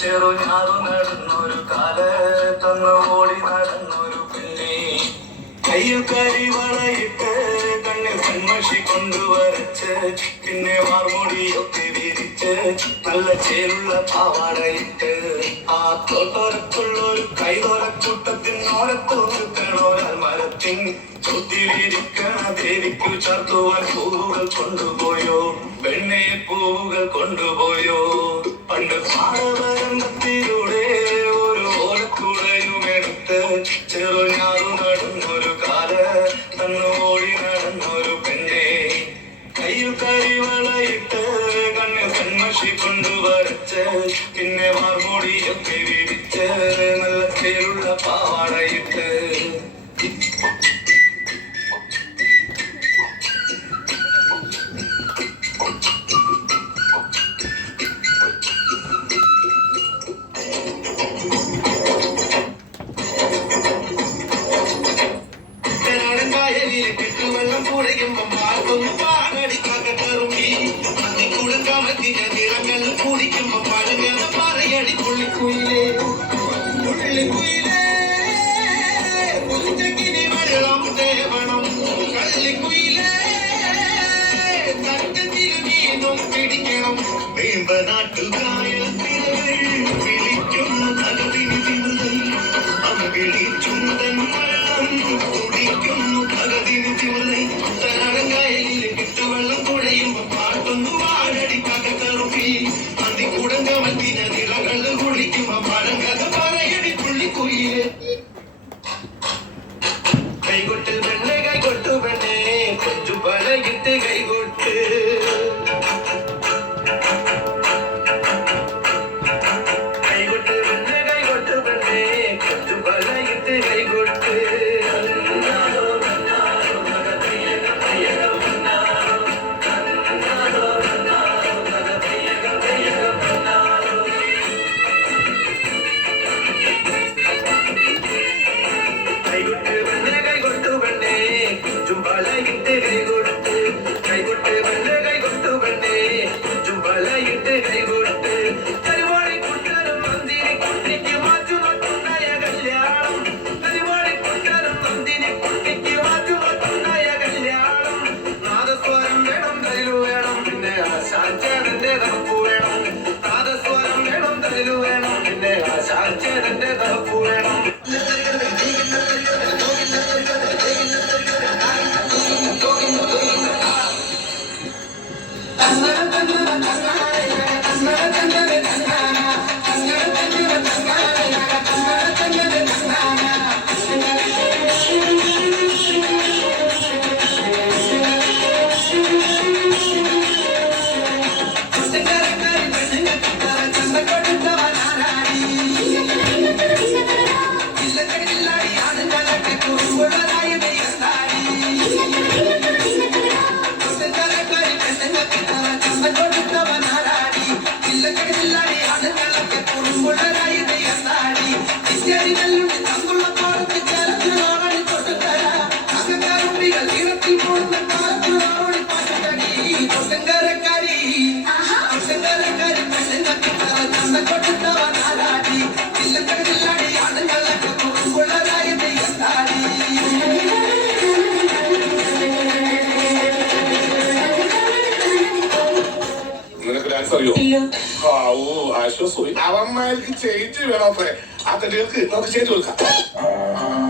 ചെറുഞാറു നടന്നൊരു കാല തന്നു ഓടി നടന്നൊരു പെണ്ണെ കയ്യിൽ കരിവളയിട്ട് കണ്ണിൽ കൺമഷി കൊണ്ടുവരച്ച് പിന്നെ വാർമൊടിയൊക്കെ വിരിച്ച് നല്ല ചേരുള്ള പാവാടയിട്ട് ആ തോട്ടോരത്തുള്ളൊരു കൈതോരക്കൂട്ടത്തിനോരത്ത് നിർത്തണോരാൽ മരത്തിൻ ചുത്തിലിരിക്കണ ദേവിക്കു ചാർത്തുവാൻ പൂവുകൾ കൊണ്ടുപോയോ പെണ്ണെ പൂവുകൾ കൊണ്ടുപോയോ പണ്ട് പാടവരമ്പത്തിലൂടെ ഒരു ഓലക്കുടയുമെടുത്ത് ചെറുഞാറു നടന്നൊരു കാല തന്നു ഓടി നടന്നൊരു പെണ്ണെ കയ്യിൽ കരിവളയിട്ട് കണ്ണിൽ കൺമഷി കൊണ്ടുവരച്ച് പിന്നെ വാർമൊടിയൊക്കെ വിരിച്ച് നല്ല ചേരുള്ള പാവാടയിട്ട് കൈകൊട്ട് പെണ്ണെ കൈകൊട്ടു പെണ്ണെ കൊഞ്ചു പഴകിട്ട് കൈകൊട്ട് കൈകൊട്ട് പെണ്ണെ കൈകൊട്ടു പെണ്ണെ കൊഞ്ചു പഴകിട്ട് കൈകൊട്ട് ആശ്വാസമായി അവന്മാർക്ക് ചേഞ്ച് വേണം. അപ്പൊ ആ തടികൾക്ക് നമുക്ക് ചെയ്തു കൊടുക്കാം.